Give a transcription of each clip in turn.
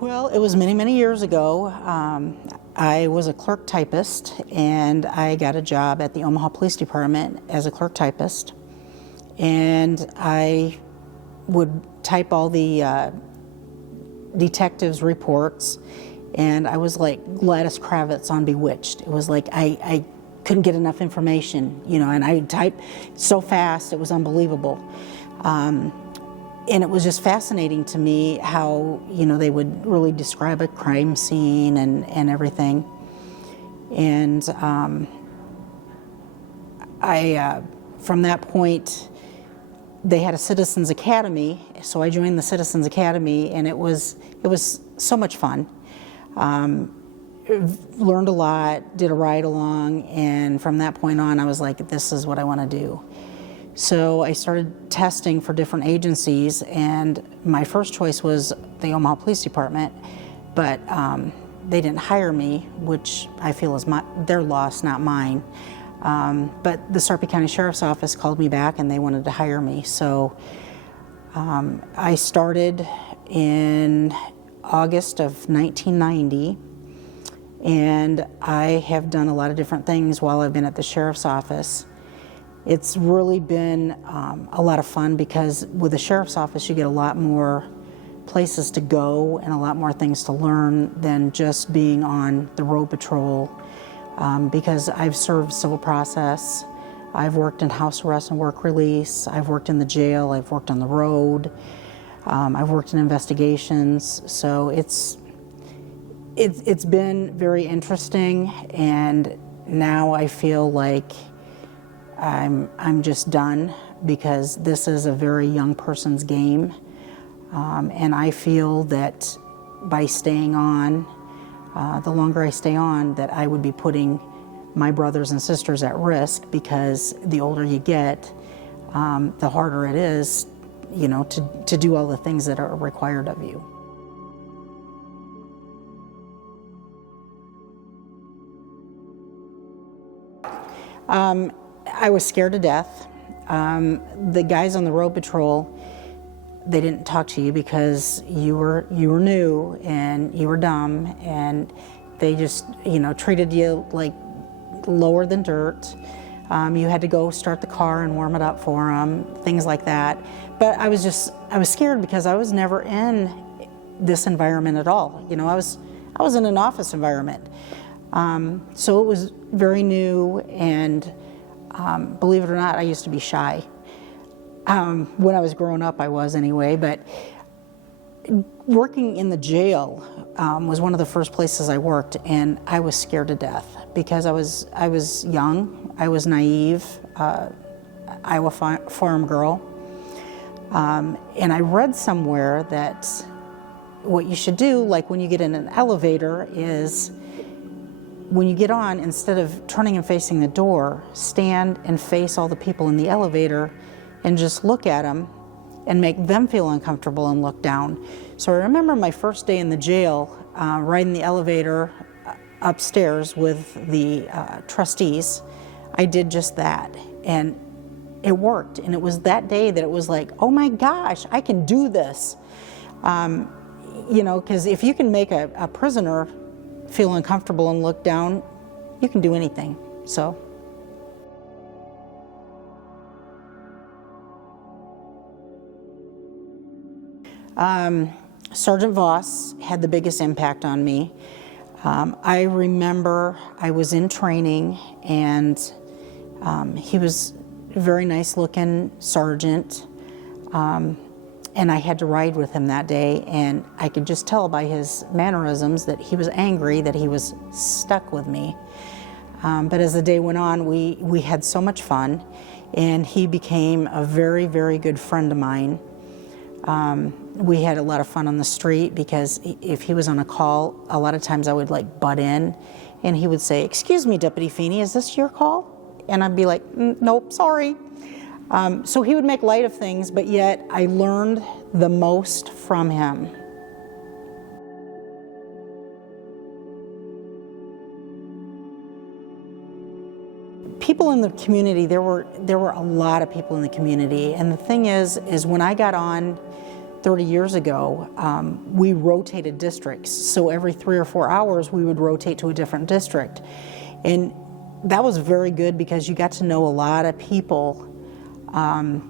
Well, it was many, many years ago. I was a clerk typist, and I got a job at the Omaha Police Department as a clerk typist. And I would type all the detectives' reports, and I was like Gladys Kravitz on Bewitched. It was like I couldn't get enough information, you know, and I typed so fast, it was unbelievable. And it was just fascinating to me how, you know, they would really describe a crime scene and everything. And from that point, they had a Citizens Academy, so I joined the Citizens Academy, and it was so much fun. Learned a lot, did a ride-along, and from that point on, I was like, this is what I want to do. So I started testing for different agencies, and my first choice was the Omaha Police Department, but they didn't hire me, which I feel is their loss, not mine. But the Sarpy County Sheriff's Office called me back, and they wanted to hire me. So I started in August of 1990, and I have done a lot of different things while I've been at the Sheriff's Office. It's really been a lot of fun because with the Sheriff's Office you get a lot more places to go and a lot more things to learn than just being on the road patrol, because I've served civil process, I've worked in house arrest and work release, I've worked in the jail, I've worked on the road, I've worked in investigations, so it's been very interesting, and now I feel like I'm just done, because this is a very young person's game, and I feel that by staying on, the longer I stay on, that I would be putting my brothers and sisters at risk, because the older you get, the harder it is, you know, to do all the things that are required of you. I was scared to death. The guys on the road patrol, they didn't talk to you because you were new and you were dumb, and they just, you know, treated you like lower than dirt. You had to go start the car and warm it up for them, things like that. But I was scared because I was never in this environment at all. You know, I was in an office environment. So it was very new, and believe it or not, I used to be shy. When I was growing up, I was anyway, but working in the jail was one of the first places I worked, and I was scared to death because I was young, I was naive, Iowa farm girl, and I read somewhere that what you should do, like when you get in an elevator, is when you get on, instead of turning and facing the door, stand and face all the people in the elevator and just look at them and make them feel uncomfortable and look down. So I remember my first day in the jail, riding the elevator upstairs with the trustees. I did just that, and it worked. And it was that day that it was like, oh my gosh, I can do this. You know, because if you can make a prisoner feel uncomfortable and look down, you can do anything. So. Sergeant Voss had the biggest impact on me. I remember I was in training, and he was a very nice looking sergeant, and I had to ride with him that day, and I could just tell by his mannerisms that he was angry, that he was stuck with me. But as the day went on, we had so much fun, and he became a very, very good friend of mine. We had a lot of fun on the street because if he was on a call, a lot of times I would like butt in, and he would say, "Excuse me, Deputy Feeney, is this your call?" And I'd be like, "Nope, sorry." So he would make light of things, but yet I learned the most from him. People in the community, there were a lot of people in the community, and the thing is when I got on 30 years ago, we rotated districts. So every 3 or 4 hours, we would rotate to a different district. And that was very good because you got to know a lot of people.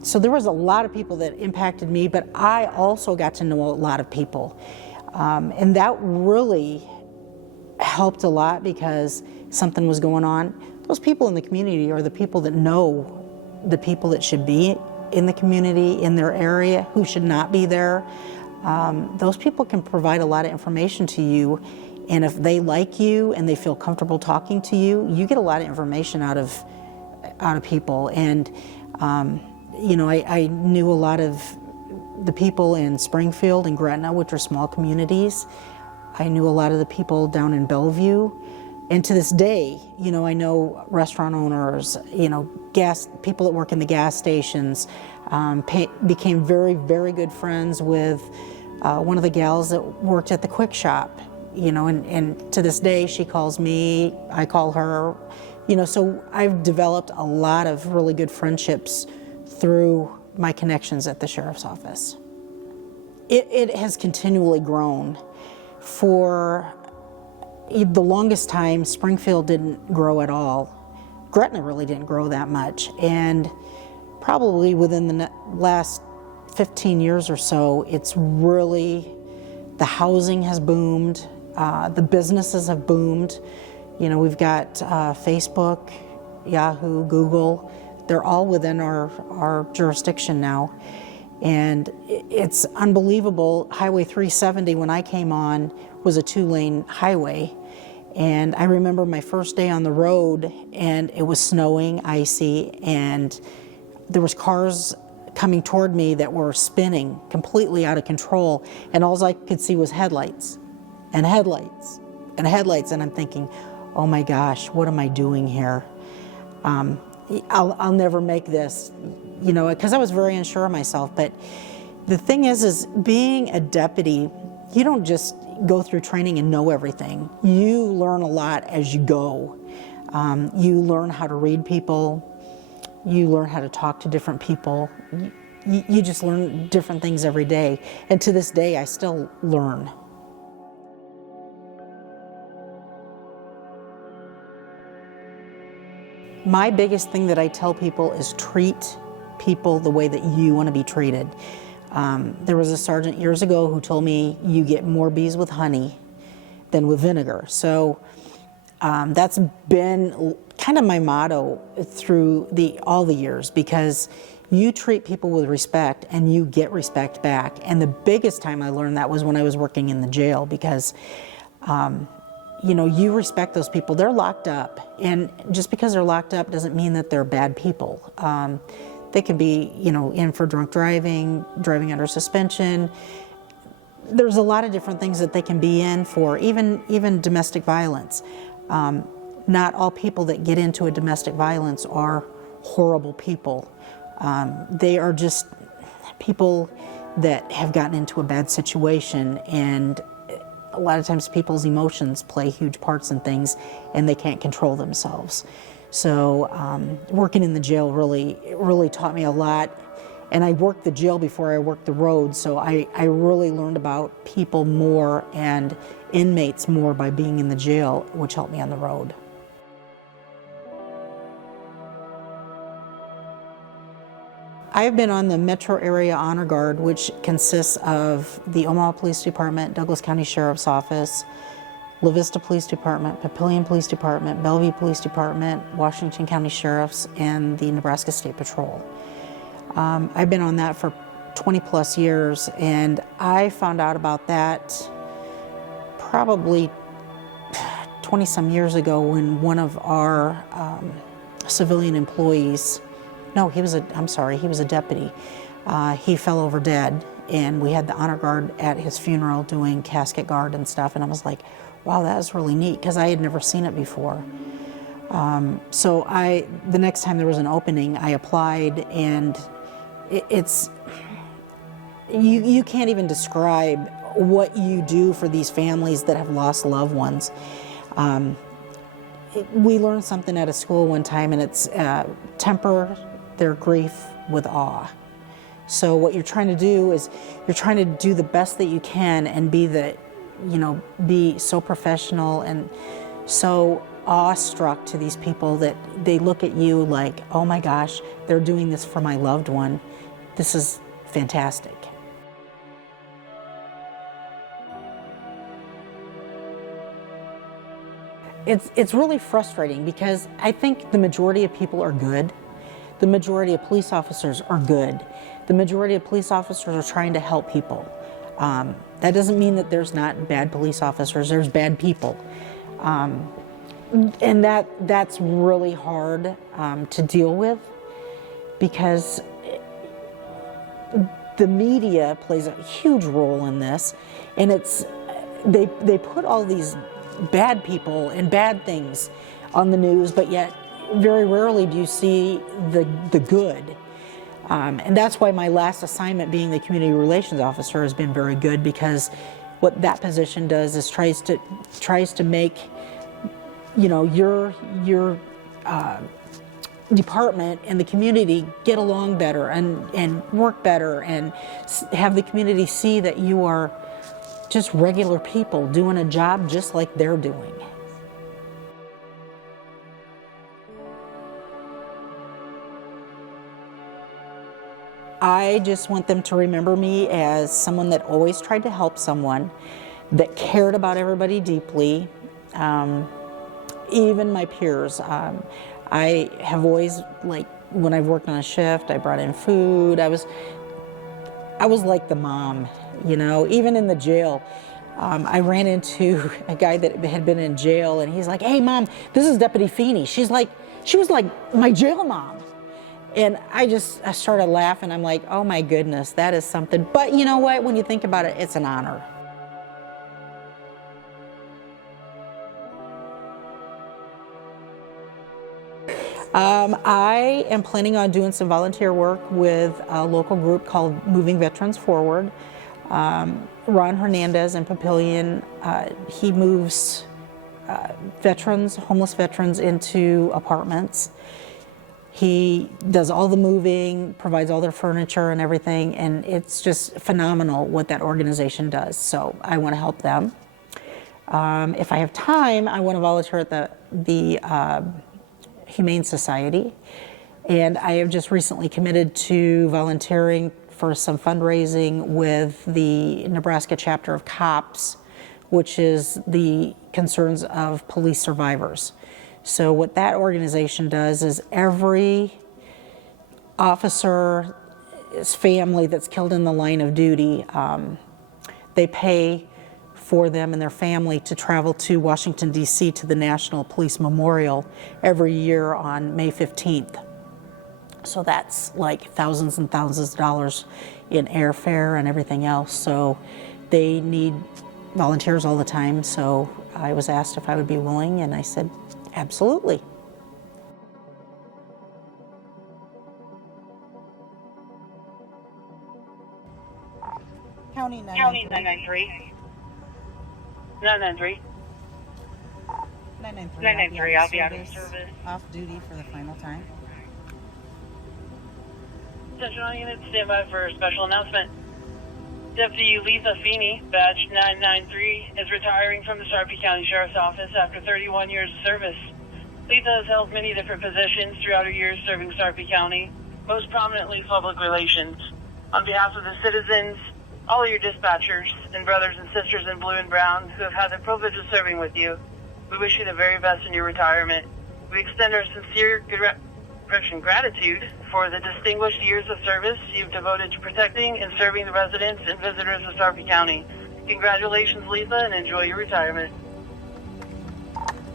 So there was a lot of people that impacted me, but I also got to know a lot of people. And that really helped a lot because something was going on. Those people in the community are the people that know the people that should be in the community, in their area, who should not be there. Those people can provide a lot of information to you, and if they like you and they feel comfortable talking to you, you get a lot of information out of people. And you know, I knew a lot of the people in Springfield and Gretna, which are small communities. I knew a lot of the people down in Bellevue. And to this day, you know, I know restaurant owners, you know, people that work in the gas stations. Became very, very good friends with one of the gals that worked at the Quick Shop, you know, and to this day she calls me, I call her, you know, so I've developed a lot of really good friendships through my connections at the Sheriff's Office. It has continually grown. For the longest time, Springfield didn't grow at all. Gretna really didn't grow that much. And probably within the last 15 years or so, it's really, the housing has boomed, the businesses have boomed. You know, we've got Facebook, Yahoo, Google, they're all within our jurisdiction now. And it's unbelievable. Highway 370, when I came on, was a 2-lane highway. And I remember my first day on the road, and it was snowing, icy, and there was cars coming toward me that were spinning completely out of control, and all I could see was headlights and headlights and headlights. And I'm thinking, oh my gosh, what am I doing here? I'll never make this, you know, because I was very unsure of myself. But the thing is being a deputy, you don't just go through training and know everything. You learn a lot as you go. You learn how to read people. You learn how to talk to different people. You just learn different things every day. And to this day, I still learn. My biggest thing that I tell people is treat people the way that you want to be treated. There was a sergeant years ago who told me you get more bees with honey than with vinegar. So that's been kind of my motto through all the years, because you treat people with respect and you get respect back. And the biggest time I learned that was when I was working in the jail, because you know, you respect those people. They're locked up, and just because they're locked up doesn't mean that they're bad people. They can be, you know, in for drunk driving, driving under suspension. There's a lot of different things that they can be in for, even domestic violence. Not all people that get into a domestic violence are horrible people. They are just people that have gotten into a bad situation, and a lot of times people's emotions play huge parts in things, and they can't control themselves. So working in the jail really taught me a lot. And I worked the jail before I worked the road, so I really learned about people more and inmates more by being in the jail, which helped me on the road. I've been on the Metro Area Honor Guard, which consists of the Omaha Police Department, Douglas County Sheriff's Office, La Vista Police Department, Papillion Police Department, Bellevue Police Department, Washington County Sheriffs, and the Nebraska State Patrol. I've been on that for 20 plus years, and I found out about that probably 20 some years ago when one of our civilian employees, no, he was a deputy. He fell over dead, and we had the honor guard at his funeral doing casket guard and stuff, and I was like, wow, that was really neat, because I had never seen it before. So the next time there was an opening, I applied, and you can't even describe what you do for these families that have lost loved ones. We learned something at a school one time, and it's temper their grief with awe. So what you're trying to do is you're trying to do the best that you can and be so professional and so awestruck to these people that they look at you like, oh my gosh, they're doing this for my loved one. This is fantastic. It's really frustrating because I think the majority of people are good. The majority of police officers are good. The majority of police officers are trying to help people. That doesn't mean that there's not bad police officers, there's bad people. And that's really hard to deal with because the media plays a huge role in this, and they put all these bad people and bad things on the news, but yet very rarely do you see the good. And that's why my last assignment, being the community relations officer, has been very good, because what that position does is tries to make your department and the community get along better and work better, and have the community see that you are just regular people doing a job just like they're doing. I just want them to remember me as someone that always tried to help someone, that cared about everybody deeply, even my peers. I have always, like, when I've worked on a shift, I brought in food. I was like the mom, even in the jail. I ran into a guy that had been in jail, and he's like, "Hey, Mom, this is Deputy Feeney." She was like my jail mom. And I started laughing. I'm like, oh my goodness, that is something. But you know what? When you think about it, it's an honor. I am planning on doing some volunteer work with a local group called Moving Veterans Forward. Ron Hernandez in Papillion, he moves homeless veterans into apartments. He does all the moving, provides all their furniture and everything, and it's just phenomenal what that organization does. So I want to help them. If I have time, I want to volunteer at the Humane Society, and I have just recently committed to volunteering for some fundraising with the Nebraska chapter of COPS, which is the concerns of police survivors. So what that organization does is every officer's family that's killed in the line of duty, they pay for them and their family to travel to Washington, D.C. to the National Police Memorial every year on May 15th. So that's like thousands and thousands of dollars in airfare and everything else. So they need volunteers all the time. So I was asked if I would be willing, and I said, absolutely. County 993. 993. 993, I'll be out of service. Off duty for the final time. Central unit, stand by for a special announcement. Deputy Letha Feeney, badge 993, is retiring from the Sarpy County Sheriff's Office after 31 years of service. Letha has held many different positions throughout her years serving Sarpy County, most prominently public relations. On behalf of the citizens, all of your dispatchers, and brothers and sisters in blue and brown who have had the privilege of serving with you, we wish you the very best in your retirement. We extend our sincere gratitude for the distinguished years of service you've devoted to protecting and serving the residents and visitors of Sarpy County. Congratulations, Letha, and enjoy your retirement.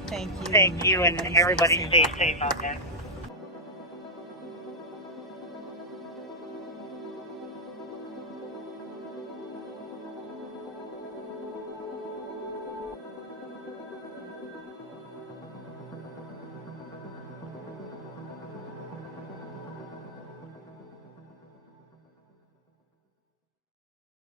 Thank you. Thank you, and everybody stay safe out there.